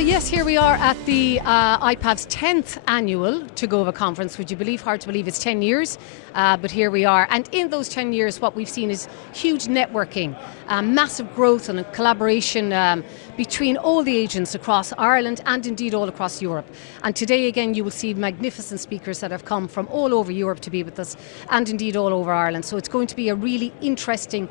Yes, here we are at the IPAV's 10th annual Tagova conference. Would you believe? Hard to believe it's 10 years, but here we are. And in those 10 years, what we've seen is huge networking, massive growth and collaboration between all the agents across Ireland and indeed all across Europe. And today, again, you will see magnificent speakers that have come from all over Europe to be with us and indeed all over Ireland. So it's going to be a really interesting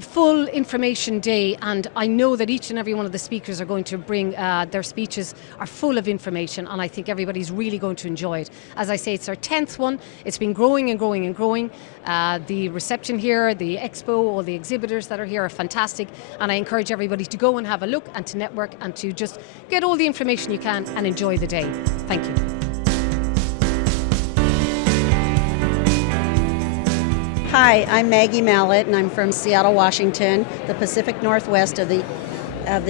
full information day, and I know that each and every one of the speakers are going to bring their speeches are full of information, and I think everybody's really going to enjoy it. As I say, it's our 10th one. It's been growing and growing and growing. The reception here, the expo, all the exhibitors that are here are fantastic, and I encourage everybody to go and have a look and to network and to just get all the information you can and enjoy the day. Thank you. Hi, I'm Maggie Mallett, and I'm from Seattle, Washington, the Pacific Northwest of the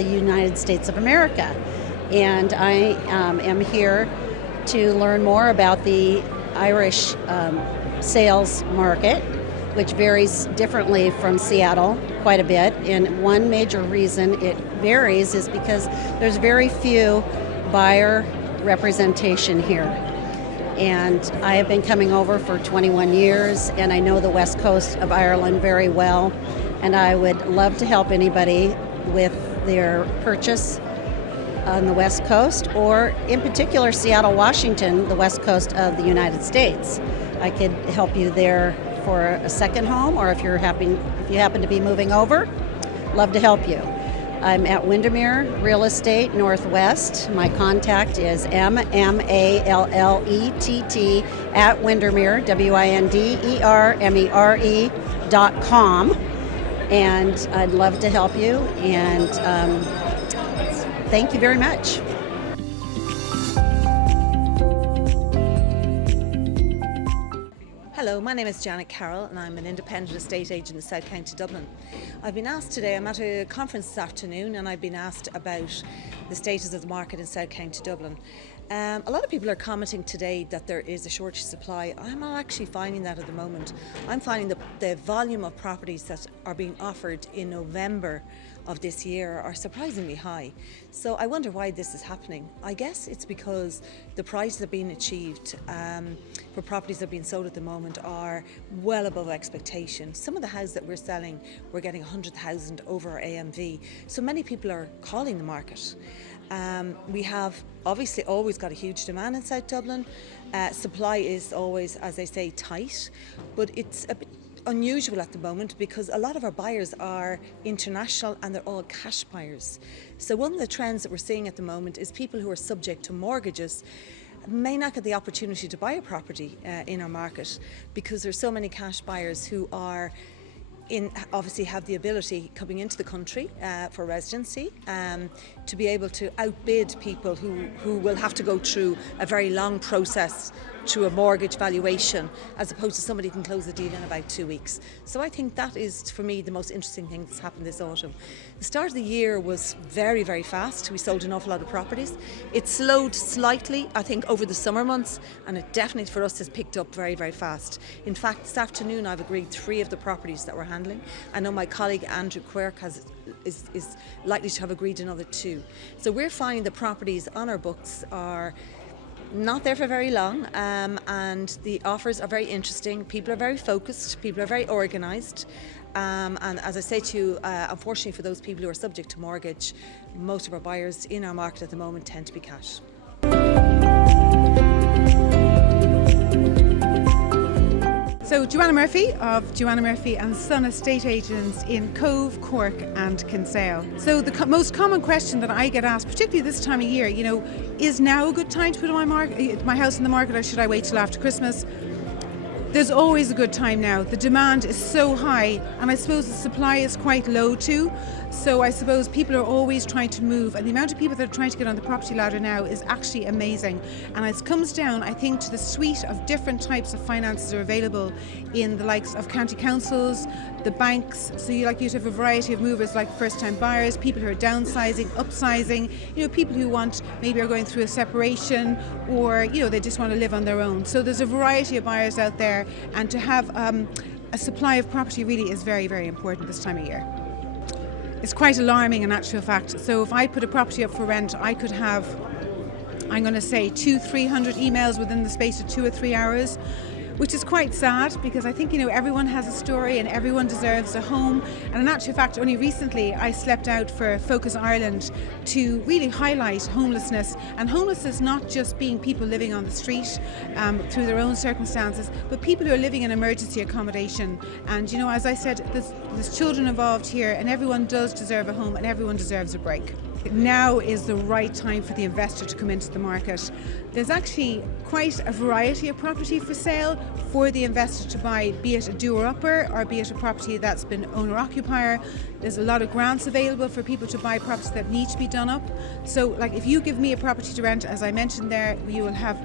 United States of America. And I am here to learn more about the Irish sales market, which varies differently from Seattle quite a bit. And one major reason it varies is because there's very few buyer representation here. And I have been coming over for 21 years, and I know the west coast of Ireland very well, and I would love to help anybody with their purchase on the west coast, or in particular Seattle, Washington, the west coast of the United States. I could help you there for a second home, or if you happen to be moving over, love to help you. I'm at Windermere Real Estate Northwest. My contact is MMALLETT at Windermere, WINDERMERE.com. And I'd love to help you, and thank you very much. Hello, my name is Janet Carroll, and I'm an independent estate agent in South County Dublin. I've been asked today, I'm at a conference this afternoon, and I've been asked about the status of the market in South County Dublin. A lot of people are commenting today that there is a shortage of supply. I'm not actually finding that at the moment. I'm finding the volume of properties that are being offered in November of this year are surprisingly high. So I wonder why this is happening. I guess it's because the prices that are being achieved for properties that are being sold at the moment are well above expectation. Some of the houses that we're selling, we're getting 100,000 over our AMV. So many people are calling the market. We have obviously always got a huge demand in South Dublin. Supply is always, as they say, tight, but it's a bit unusual at the moment because a lot of our buyers are international and they're all cash buyers. So one of the trends that we're seeing at the moment is people who are subject to mortgages may not get the opportunity to buy a property in our market because there's so many cash buyers who are obviously have the ability coming into the country for residency to be able to outbid people who will have to go through a very long process through a mortgage valuation, as opposed to somebody who can close the deal in about 2 weeks. So I think that is, for me, the most interesting thing that's happened this autumn. The start of the year was very, very fast. We sold an awful lot of properties. It slowed slightly, I think, over the summer months, and it definitely, for us, has picked up very, very fast. In fact, this afternoon I've agreed 3 of the properties that we're handling. I know my colleague Andrew Quirk is likely to have agreed another 2. So we're finding the properties on our books are not there for very long, and the offers are very interesting. People are very focused, people are very organised, and as I say to you, unfortunately for those people who are subject to mortgage, most of our buyers in our market at the moment tend to be cash. So Joanna Murphy of Joanna Murphy and Son Estate Agents in Cove, Cork and Kinsale. So the most common question that I get asked, particularly this time of year, is now a good time to put my house in the market, or should I wait till after Christmas? There's always a good time now. The demand is so high, and I suppose the supply is quite low too. So I suppose people are always trying to move, and the amount of people that are trying to get on the property ladder now is actually amazing. And it comes down, I think, to the suite of different types of finances that are available in the likes of county councils, the banks. So you have a variety of movers like first-time buyers, people who are downsizing, upsizing, people who maybe are going through a separation, or they just want to live on their own. So there's a variety of buyers out there, and to have a supply of property really is very, very important this time of year. is quite alarming in actual fact. So if I put a property up for rent, I could have, I'm going to say, 200-300 emails within the space of 2 or 3 hours, which is quite sad, because I think, everyone has a story and everyone deserves a home. And in actual fact, only recently I slept out for Focus Ireland to really highlight homelessness. And homelessness not just being people living on the street through their own circumstances, but people who are living in emergency accommodation. And as I said, there's children involved here, and everyone does deserve a home and everyone deserves a break. Now is the right time for the investor to come into the market. There's actually quite a variety of property for sale for the investor to buy, be it a doer-upper or be it a property that's been owner-occupier. There's a lot of grants available for people to buy properties that need to be done up. So if you give me a property to rent, as I mentioned there, you will have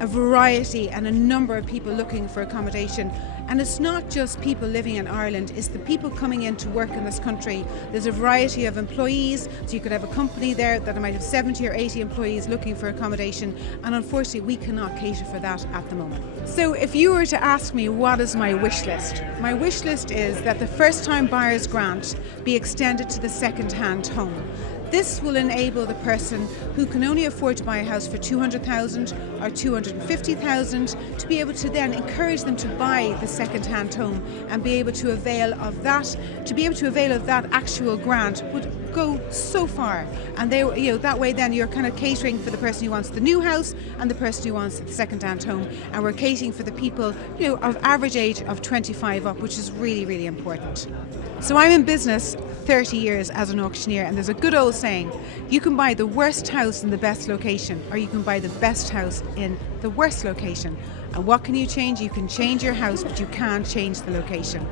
a variety and a number of people looking for accommodation. And it's not just people living in Ireland, it's the people coming in to work in this country. There's a variety of employees, so you could have a company there that might have 70 or 80 employees looking for accommodation, and unfortunately we cannot cater for that at the moment. So if you were to ask me what is my wish list, my wish list is that the first time buyer's grant be extended to the second-hand home. This will enable the person who can only afford to buy a house for 200,000 or 250,000 to be able to then encourage them to buy the second-hand home and be able to avail of that. To be able to avail of that actual grant would go so far, and that way then you're kind of catering for the person who wants the new house and the person who wants the second-hand home, and we're catering for the people of average age of 25 up, which is really, really important. So I'm in business 30 years as an auctioneer, and there's a good old saying: you can buy the worst house in the best location, or you can buy the best house in the worst location. And what can you change? You can change your house, but you can't change the location.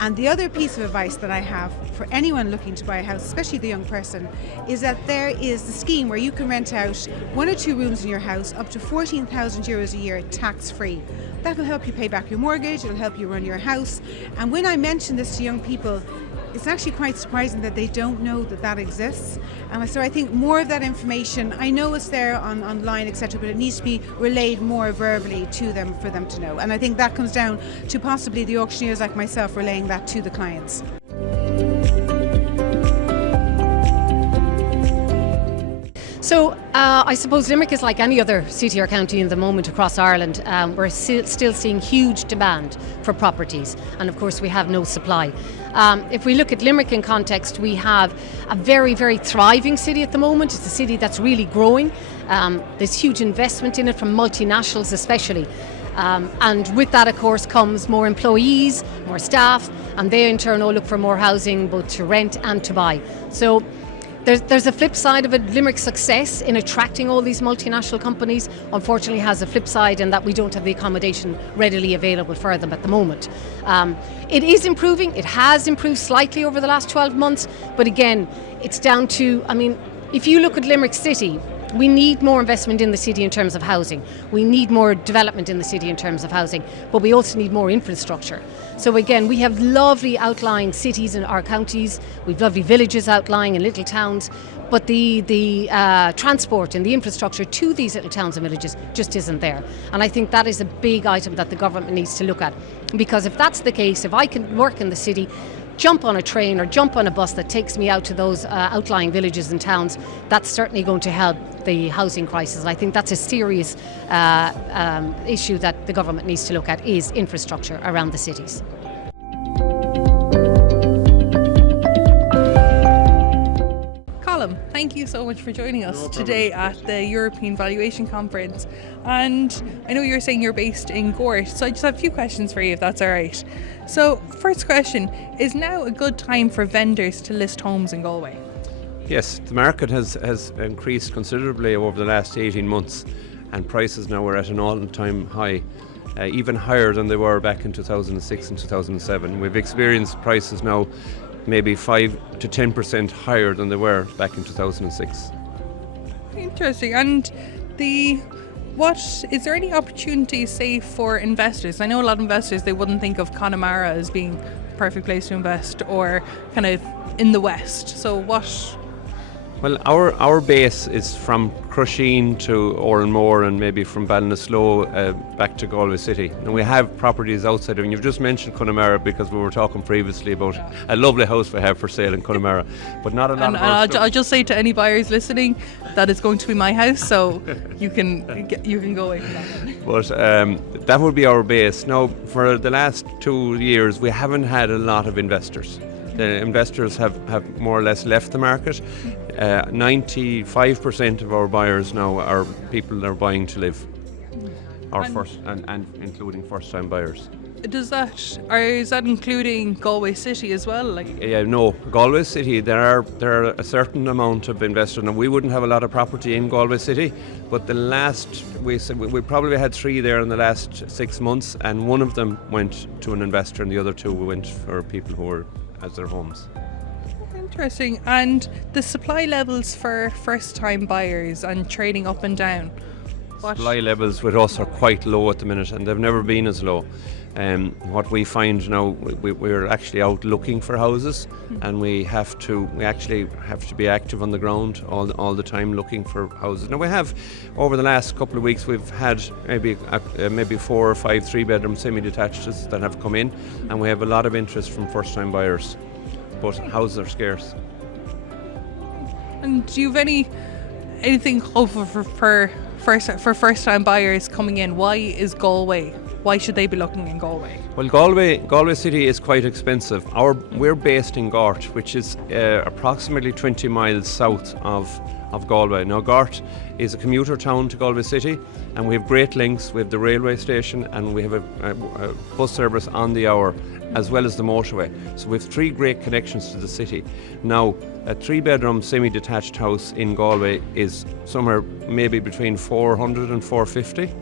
And the other piece of advice that I have for anyone looking to buy a house, especially the young person, is that there is the scheme where you can rent out 1 or 2 rooms in your house up to 14,000 euros a year tax-free. That will help you pay back your mortgage, it'll help you run your house. And when I mention this to young people, it's actually quite surprising that they don't know that that exists. And so I think more of that information, I know it's there online, etc., but it needs to be relayed more verbally to them for them to know. And I think that comes down to possibly the auctioneers like myself relaying that to the clients. So I suppose Limerick is like any other city or county in the moment across Ireland. We're still seeing huge demand for properties, and of course we have no supply. If we look at Limerick in context, we have a very, very thriving city at the moment. It's a city that's really growing. There's huge investment in it from multinationals especially. And with that, of course, comes more employees, more staff, and they in turn all look for more housing, both to rent and to buy. So there's a flip side of it. Limerick's success in attracting all these multinational companies unfortunately has a flip side, in that we don't have the accommodation readily available for them at the moment. It is improving. It has improved slightly over the last 12 months, but again, it's down to, if you look at Limerick City, we need more investment in the city in terms of housing. We need more development in the city in terms of housing, but we also need more infrastructure. So again, we have lovely outlying cities in our counties, we've lovely villages outlying in little towns, but the transport and the infrastructure to these little towns and villages just isn't there. And I think that is a big item that the government needs to look at, because if that's the case, if I can work in the city, jump on a train or jump on a bus that takes me out to those outlying villages and towns, that's certainly going to help the housing crisis. And I think that's a serious issue that the government needs to look at, is infrastructure around the cities. Thank you so much for joining us today at the European Valuation Conference. And I know you're saying you're based in Gort, so I just have a few questions for you, if that's all right. So, first question, is now a good time for vendors to list homes in Galway? Yes, the market has increased considerably over the last 18 months, and prices now are at an all-time high, even higher than they were back in 2006 and 2007. We've experienced prices now maybe 5 to 10% higher than they were back in 2006. Interesting. And is there any opportunities, say, for investors? I know a lot of investors, they wouldn't think of Connemara as being the perfect place to invest, or kind of in the West. So Well, our base is from Crusheen to Oranmore and maybe from Ballinasloe back to Galway City. And we have properties outside of it. And you've just mentioned Connemara because we were talking previously about a lovely house we have for sale in Connemara, but not a lot of I'll just say to any buyers listening that it's going to be my house, so you can go away from that one. But that would be our base. Now, for the last 2 years, we haven't had a lot of investors. The investors have more or less left the market. 95% of our buyers now are people that are buying to live, and including first-time buyers. Is that including Galway City as well? No, Galway City. There are a certain amount of investors. Now, we wouldn't have a lot of property in Galway City, but we probably had 3 there in the last 6 months, and one of them went to an investor, and the other 2 went for people who were as their homes. Interesting. And the supply levels for first-time buyers and trading up and down? Supply levels with us are quite low at the minute, and they've never been as low. What we find now, we're actually out looking for houses, and we actually have to be active on the ground all the time looking for houses. Now, we have, over the last couple of weeks, we've had maybe 4 or 5 3-bedroom semi-detaches that have come in, and we have a lot of interest from first-time buyers, but houses are scarce. And do you have anything hopeful for first-time buyers coming in? Why is Galway? Why should they be looking in Galway? Well, Galway City is quite expensive. We're based in Gort, which is approximately 20 miles south of Galway. Now, Gort is a commuter town to Galway City, and we have great links. We have the railway station, and we have a bus service on the hour, as well as the motorway. So we have 3 great connections to the city. Now, a 3-bedroom semi-detached house in Galway is somewhere maybe between 400 and 450.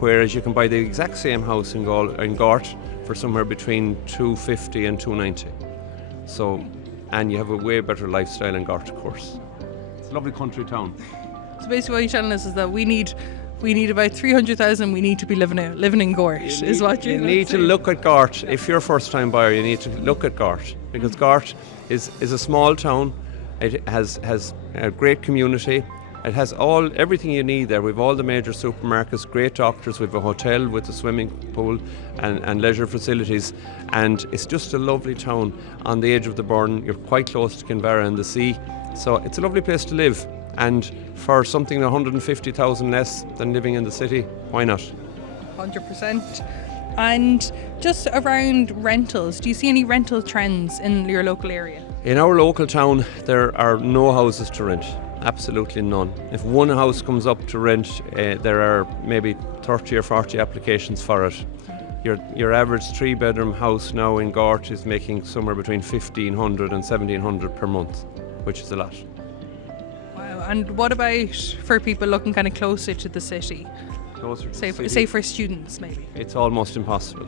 Whereas you can buy the exact same house in Gort for somewhere between 250 and 290. So, and you have a way better lifestyle in Gort, of course. It's a lovely country town. So basically what you're telling us is that we need about 300,000, we need to be living in Gort, is what you're saying. You need to look at Gort. If you're a first-time buyer, you need to look at Gort, because Gort is a small town. It has a great community. It has everything you need there. We've all the major supermarkets, great doctors, we've a hotel with a swimming pool and leisure facilities, and it's just a lovely town on the edge of the Burn. You're quite close to Kinvara and the sea, so it's a lovely place to live. And for something 150,000 less than living in the city, why not? 100%. And just around rentals, do you see any rental trends in your local area? In our local town, there are no houses to rent. Absolutely none. If one house comes up to rent, there are maybe 30 or 40 applications for it. Your average 3-bedroom house now in Gort is making somewhere between 1,500 and 1,700 per month, which is a lot. Wow. And what about for people looking kind of closer to the city? Closer to the city? Say for students, maybe? It's almost impossible.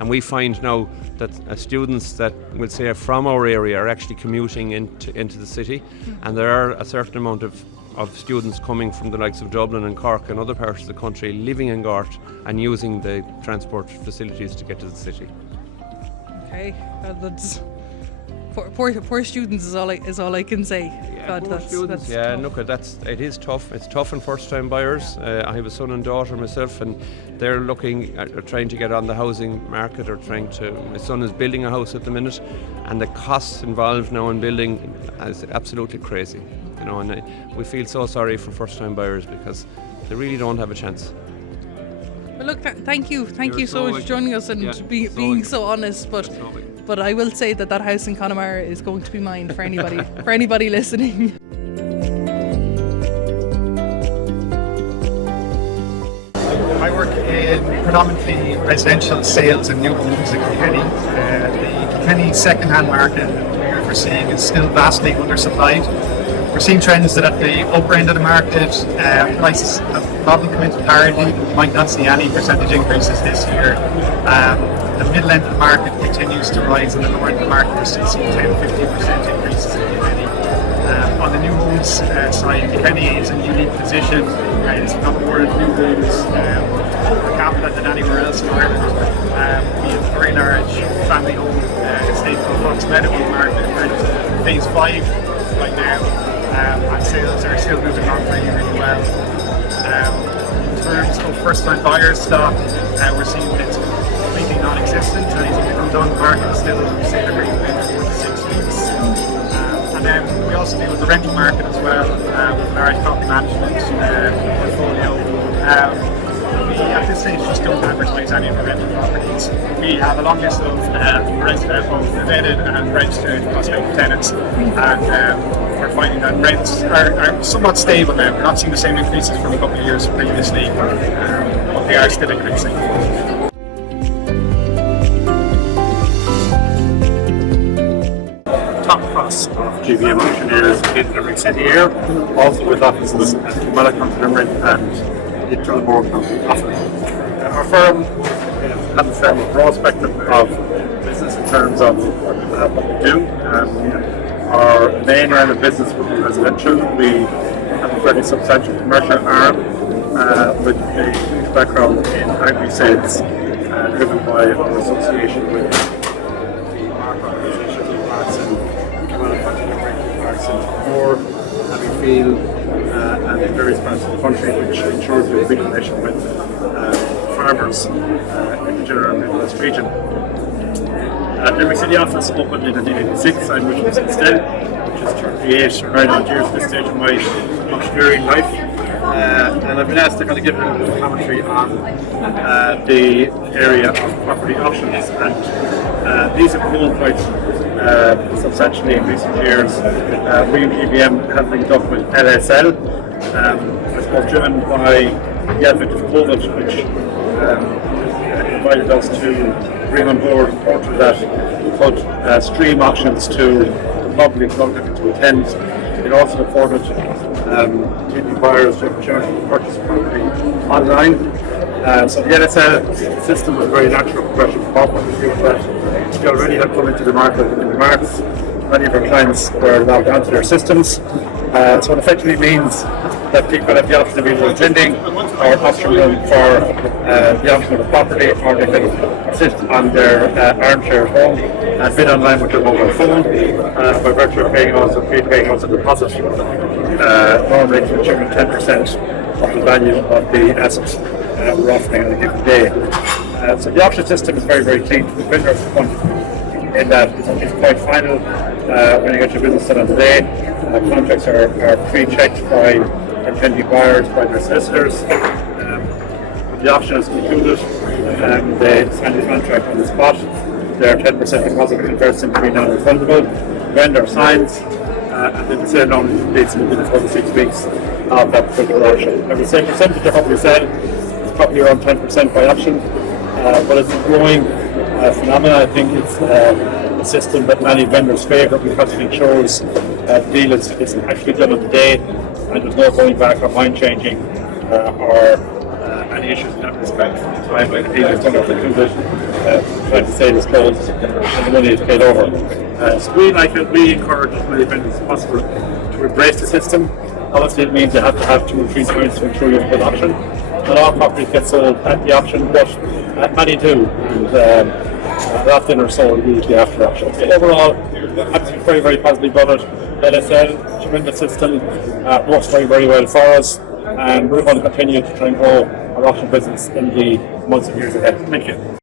And we find now that students that we'll say are from our area are actually commuting into the city, and there are a certain amount of students coming from the likes of Dublin and Cork and other parts of the country living in Gort and using the transport facilities to get to the city. Okay, that's poor students is all I can say. Yeah, God, poor students. Yeah, look, it is tough. It's tough on first-time buyers. I have a son and daughter myself, and they're looking at trying to get on the housing market, or my son is building a house at the minute, and the costs involved now in building is absolutely crazy. And we feel so sorry for first-time buyers because they really don't have a chance. Well, look, thank you so much for joining us and being so honest. But I will say that house in Connemara is going to be mine for anybody listening. I work in predominantly residential sales and new homes in Kilkenny. The Kilkenny second-hand market we're seeing is still vastly undersupplied. We're seeing trends that at the upper end of the market, prices have probably come into parity. We might not see any percentage increases this year. The middle end of the market continues to rise, and the lower end of the market we're still seeing 10-15% increases in Kilkenny. On the new homes side, Kilkenny is in a unique position. It's got more new homes per capita than anywhere else in Ireland. We have a very large family home estate called Fox Medical market. We're into phase 5 right now. and sales are still moving on really, really well. In terms of first-time buyers stock, we're seeing it's completely non-existent. Anything that comes on the market is still sale agreed within 4 to 6 weeks. And then we also deal with the rental market as well, with an Irish property management portfolio. We at this stage just don't advertise any of our rental properties. We have a long list of vetted and registered prospective tenants, and we're finding that rents are somewhat stable now. We're not seeing the same increases from a couple of years previously, but they are still increasing. Top class of GVM auctioneers in every city here, also with offices at Limerick, Limerick and Tallon. Our firm has a broad spectrum of business in terms of what we do. Our main line of business would be residential. We have a fairly substantial commercial arm with a huge background in agri sales, driven by our association with the market organisations in parts and manufacturing parts in Core, Abbeyfield, and in various parts of the country, which ensures we have a big connection with farmers in the general Midwest region. The Limerick City office opened in 1986. I'm with them since then, which is 38 or 9 years at this stage of my auctioneering life. And I've been asked to kind of give a little commentary on the area of property auctions. And these have grown quite substantially in recent years. We in GVM have linked up with LSL, I suppose driven by the advent of COVID, which invited us to bring on board a portal that could stream auctions to the public to attend. It also afforded Kilkenny buyers the opportunity to purchase property online. So the LSL system was a very natural progression for property that we already had come into the market in March. Many of our clients were logged onto their systems. So it effectively means that people have the option of either attending or option room for the auction of the property, or they can sit on their armchair at home and bid online with their mobile phone by virtue of paying us a deposit, normally contributing 10% of the value of the assets we're offering on a given day. So the auction system is very, very clean from the vendor's point of view, in that it's quite final when you get your business done on the day. Contracts are pre-checked by intending buyers, by their solicitors. The auction is concluded, they sign the contract on the spot. Their 10% deposit converts into being non-refundable. Vendor signs, and then the sale normally completes within 4 to 6 weeks of that particular auction. Now the same percentage of what we said, it's probably around 10% by auction, but it's a growing phenomenon. I think it's a system that many vendors favour because it ensures the deal is actually done on the day, and there's no going back or mind changing or any issues in that respect. Time when the deal is done or concluded, trying to sale is closed and the money is paid over. So we like it. We encourage as many vendors as possible to embrace the system. Obviously it means you have to have 2 or 3 points to ensure you have a good auction. Not all properties get sold at the auction, but many do, and often are sold immediately after auction. So overall, I'm very, very positive about it. LSL, tremendous system, works very, very well for us, and we're going to continue to try and grow our auction business in the months and years ahead. Thank you.